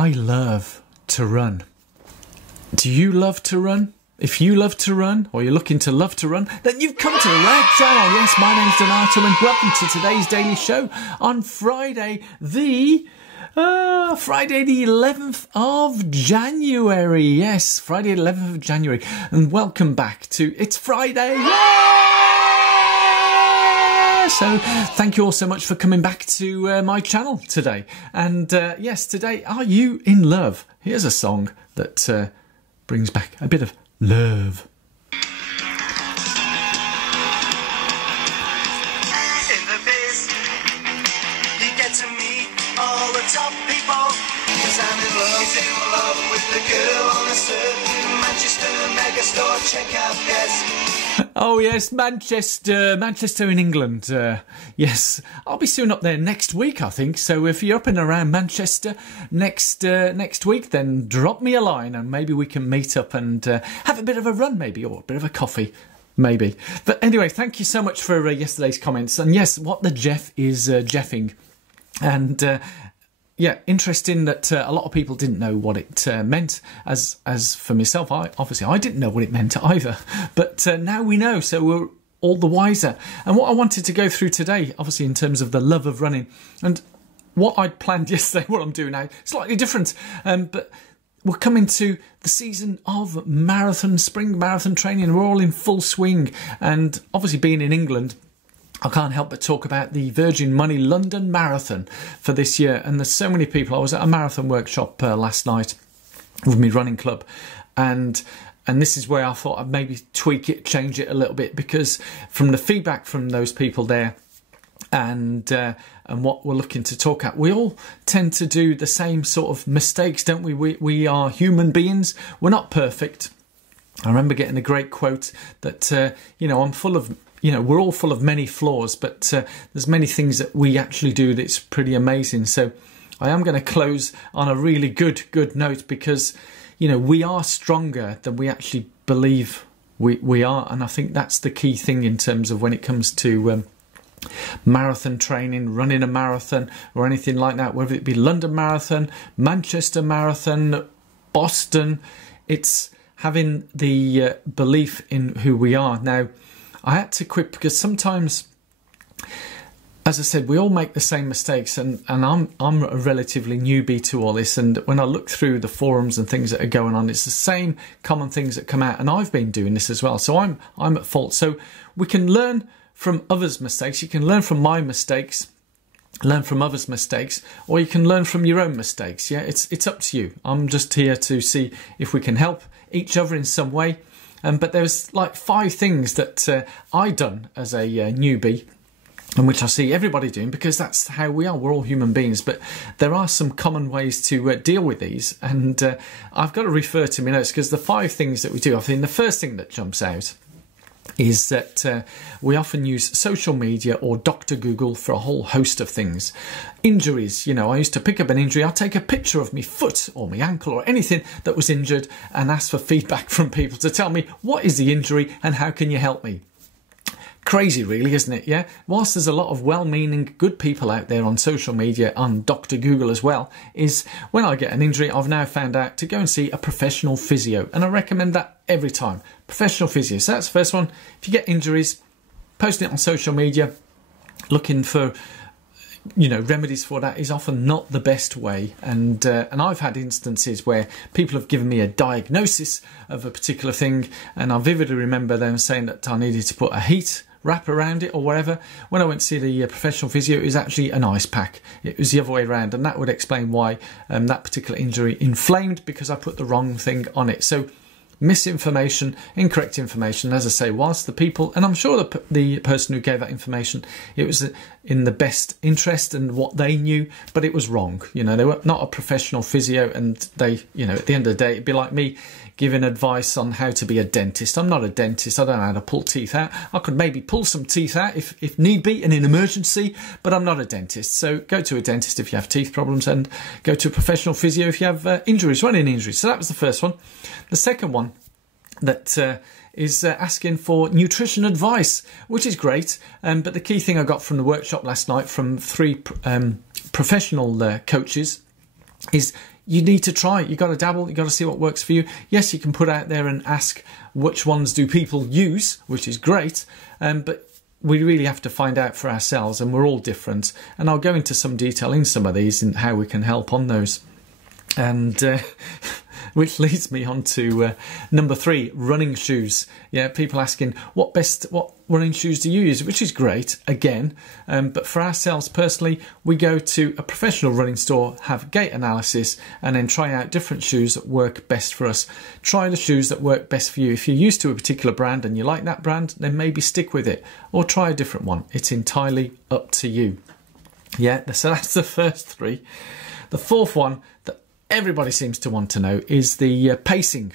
I love to run. Do you love to run? If you love to run, or you're looking to love to run, then you've come to the right channel. Yes, my name's Donato, and welcome to today's daily show on Friday the 11th of January. Yes, Friday 11th of January. And welcome back to It's Friday. Yeah! So thank you all so much for coming back to my channel today. And yes, today, are you in love? Here's a song that brings back a bit of love. In the biz, you get to meet all the top people. 'Cause I'm in love with the girl on a certain Manchester Megastore checkout desk. Oh yes, Manchester in England. Yes, I'll be soon up there next week, I think. So if you're up and around Manchester next week, then drop me a line and maybe we can meet up and have a bit of a run, maybe, or a bit of a coffee, maybe. But anyway, thank you so much for yesterday's comments. And yes, what the Jeff is Jeffing, and yeah, interesting that a lot of people didn't know what it meant. As for myself, I didn't know what it meant either. But now we know, so we're all the wiser. And what I wanted to go through today, obviously in terms of the love of running, and what I'd planned yesterday, what I'm doing now, slightly different. But we're coming to the season of marathon, spring marathon training. We're all in full swing. And obviously being in England, I can't help but talk about the Virgin Money London Marathon for this year. And there's so many people. I was at a marathon workshop last night with my running club. And this is where I thought I'd maybe tweak it, change it a little bit. Because from the feedback from those people there and what we're looking to talk at, we all tend to do the same sort of mistakes, don't we? We are human beings. We're not perfect. I remember getting a great quote that, you know, I'm full of... You know, we're all full of many flaws, but there's many things that we actually do that's pretty amazing. So I am going to close on a really good note because, you know, we are stronger than we actually believe we are. And I think that's the key thing in terms of when it comes to marathon training, running a marathon or anything like that, whether it be London Marathon, Manchester Marathon, Boston. It's having the belief in who we are. Now, I had to quit because sometimes, as I said, we all make the same mistakes, and I'm a relatively newbie to all this, and when I look through the forums and things that are going on, it's the same common things that come out, and I've been doing this as well, so I'm at fault. So we can learn from others' mistakes. You can learn from my mistakes, learn from others' mistakes, or you can learn from your own mistakes. Yeah, it's up to you. I'm just here to see if we can help each other in some way. But there's like 5 things that I done as a newbie, and which I see everybody doing because that's how we are. We're all human beings, but there are some common ways to deal with these. And I've got to refer to my notes because the 5 things that we do, I think the first thing that jumps out is that we often use social media or Dr. Google for a whole host of things. Injuries, you know, I used to pick up an injury, I'd take a picture of my foot or my ankle or anything that was injured and ask for feedback from people to tell me what is the injury and how can you help me. Crazy really, isn't it? Yeah. Whilst there's a lot of well-meaning good people out there on social media, on Dr. Google as well, is when I get an injury, I've now found out to go and see a professional physio, and I recommend that every time. Professional physio. So that's the first one. If you get injuries, posting it on social media, looking for, you know, remedies for that is often not the best way. And I've had instances where people have given me a diagnosis of a particular thing, and I vividly remember them saying that I needed to put a heat wrap around it or whatever. When I went to see the professional physio, it was actually an ice pack. It was the other way around, and that would explain why that particular injury inflamed, because I put the wrong thing on it. So misinformation, incorrect information, as I say, whilst the people, and I'm sure the person who gave that information, it was in the best interest and what they knew, but it was wrong. You know, they were not a professional physio, and they, you know, at the end of the day, it'd be like me giving advice on how to be a dentist. I'm not a dentist. I don't know how to pull teeth out. I could maybe pull some teeth out if need be in an emergency, but I'm not a dentist. So go to a dentist if you have teeth problems, and go to a professional physio if you have injuries, running injuries. So that was the first one. The second one that is asking for nutrition advice, which is great. But the key thing I got from the workshop last night from 3 professional coaches is you need to try it. You've got to dabble. You've got to see what works for you. Yes, you can put out there and ask which ones do people use, which is great. But we really have to find out for ourselves, and we're all different. And I'll go into some detail in some of these and how we can help on those. And which leads me on to number 3, running shoes. Yeah, people asking what running shoes do you use, which is great again. But for ourselves personally, we go to a professional running store, have gait analysis, and then try out different shoes that work best for us. Try the shoes that work best for you. If you're used to a particular brand and you like that brand, then maybe stick with it or try a different one. It's entirely up to you. Yeah, so that's the first 3. The 4th one that everybody seems to want to know is the pacing.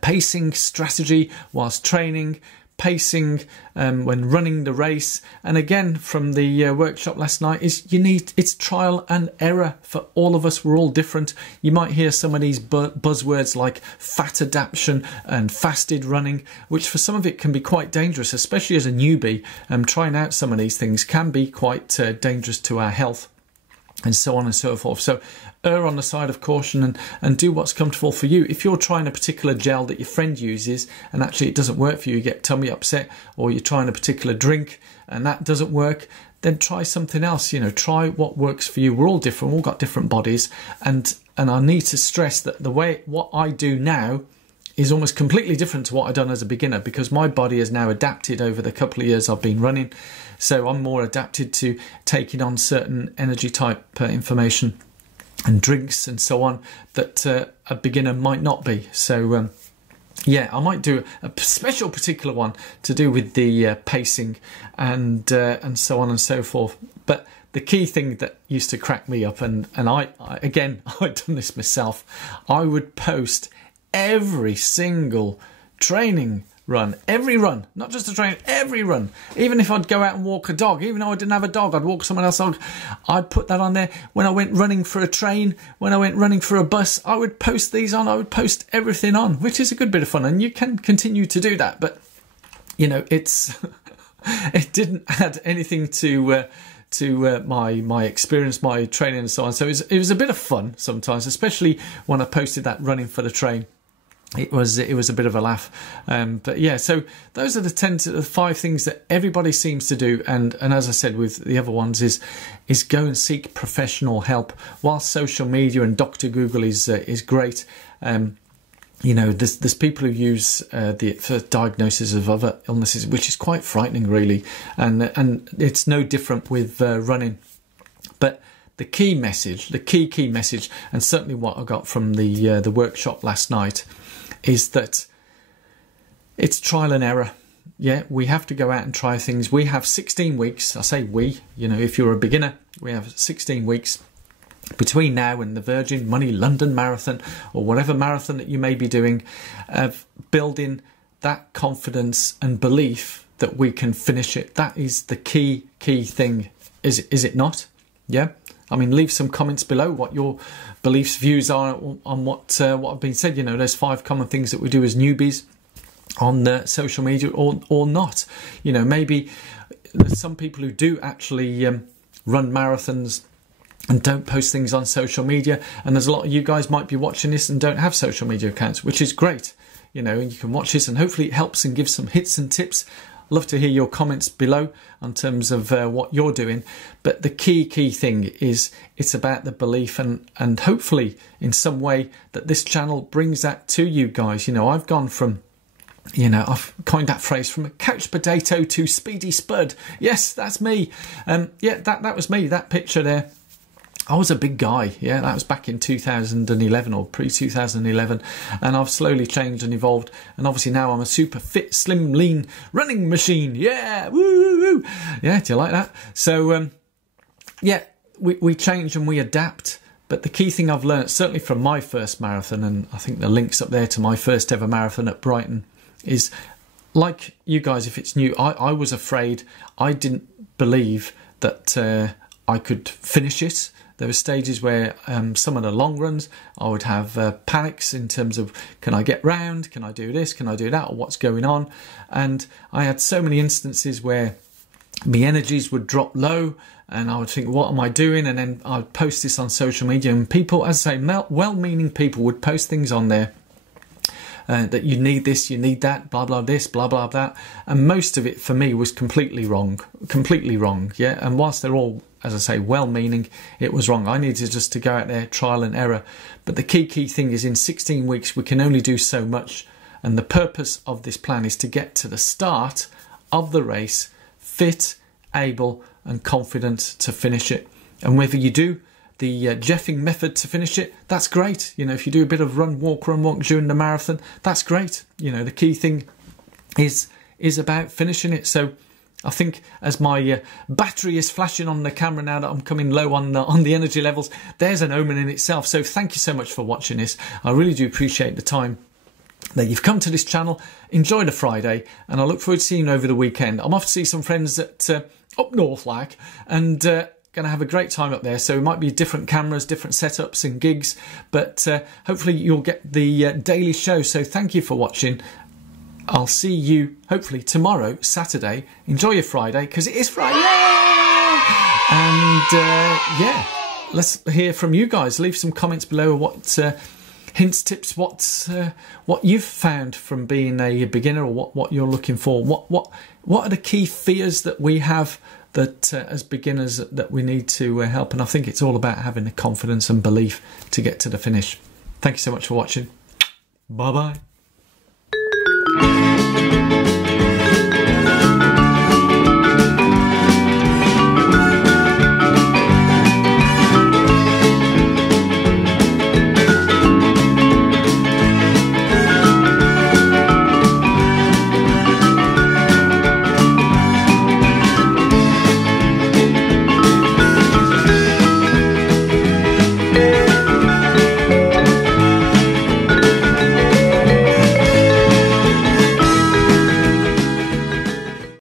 Pacing strategy whilst training, pacing when running the race. And again, from the workshop last night, it's trial and error for all of us. We're all different. You might hear some of these buzzwords like fat adaptation and fasted running, which for some of it can be quite dangerous, especially as a newbie. Trying out some of these things can be quite dangerous to our health, and so on and so forth. So err on the side of caution and do what's comfortable for you. If you're trying a particular gel that your friend uses and actually it doesn't work for you, you get tummy upset, or you're trying a particular drink and that doesn't work, then try something else. Try what works for you. We're all different. We've all got different bodies. And I need to stress that what I do now is almost completely different to what I've done as a beginner, because my body has now adapted over the couple of years I've been running. So I'm more adapted to taking on certain energy type information and drinks and so on that a beginner might not be. So yeah, I might do a special particular one to do with the pacing and so on and so forth. But the key thing that used to crack me up, and I again, I've done this myself, I would post every single training run, every run, not just a train, every run. Even if I'd go out and walk a dog, even though I didn't have a dog, I'd walk someone else's dog, I'd put that on there. When I went running for a train, when I went running for a bus, I would post these on, I would post everything on, which is a good bit of fun, and you can continue to do that. But it's it didn't add anything to my experience, my training and so on. So it was a bit of fun sometimes, especially when I posted that running for the train. It was a bit of a laugh. But yeah, so those are the 5 things that everybody seems to do. And as I said with the other ones is go and seek professional help. While social media and Dr. Google is great, there's people who use for diagnosis of other illnesses, which is quite frightening, really. And it's no different with running. But the key message, and certainly what I got from the workshop last night, is that it's trial and error. Yeah, we have to go out and try things. We have 16 weeks. I say we, if you're a beginner, we have 16 weeks between now and the Virgin Money London Marathon, or whatever marathon that you may be doing, of building that confidence and belief that we can finish it. That is the key thing. Is it not? Yeah. I mean, leave some comments below what your beliefs, views are on what I've been said. There's 5 common things that we do as newbies on social media, or not. Maybe there's some people who do actually run marathons and don't post things on social media, and there's a lot of you guys might be watching this and don't have social media accounts, which is great. You can watch this and hopefully it helps and gives some hits and tips. Love to hear your comments below in terms of what you're doing. But the key thing is it's about the belief, and hopefully in some way that this channel brings that to you guys. I've gone from, I've coined that phrase, from a couch potato to speedy spud. Yes, that's me. Yeah, that was me, that picture there. I was a big guy, yeah, that was back in 2011 or pre-2011, and I've slowly changed and evolved, and obviously now I'm a super fit, slim, lean running machine, yeah, woo, woo. Yeah, do you like that? So, yeah, we change and we adapt, but the key thing I've learned, certainly from my first marathon, and I think the link's up there to my first ever marathon at Brighton, is like you guys, if it's new, I was afraid, I didn't believe that I could finish it. There were stages where some of the long runs, I would have panics in terms of, can I get round? Can I do this? Can I do that? Or what's going on? And I had so many instances where my energies would drop low, and I would think, what am I doing? And then I'd post this on social media, and people, as I say, well-meaning people would post things on there that you need this, you need that, blah blah this, blah blah that, and most of it for me was completely wrong, yeah. And whilst they're all, as I say, well-meaning, it was wrong. I needed just to go out there, trial and error. But the key thing is, in 16 weeks we can only do so much, and the purpose of this plan is to get to the start of the race fit, able and confident to finish it. And whether you do the Jeffing method to finish it, that's great. You know, if you do a bit of run walk during the marathon, that's great. You know, the key thing is about finishing it. So I think as my battery is flashing on the camera now that I'm coming low on the energy levels, there's an omen in itself. So thank you so much for watching this. I really do appreciate the time that you've come to this channel. Enjoy the Friday, and I look forward to seeing you over the weekend. I'm off to see some friends at up north, and going to have a great time up there. So it might be different cameras, different setups and gigs, but hopefully you'll get the daily show. So thank you for watching. I'll see you hopefully tomorrow, Saturday. Enjoy your Friday, because it is Friday. And yeah, let's hear from you guys. Leave some comments below what hints, tips, what you've found from being a beginner, or what you're looking for. What are the key fears that we have that as beginners that we need to help? And I think it's all about having the confidence and belief to get to the finish. Thank you so much for watching. Bye bye.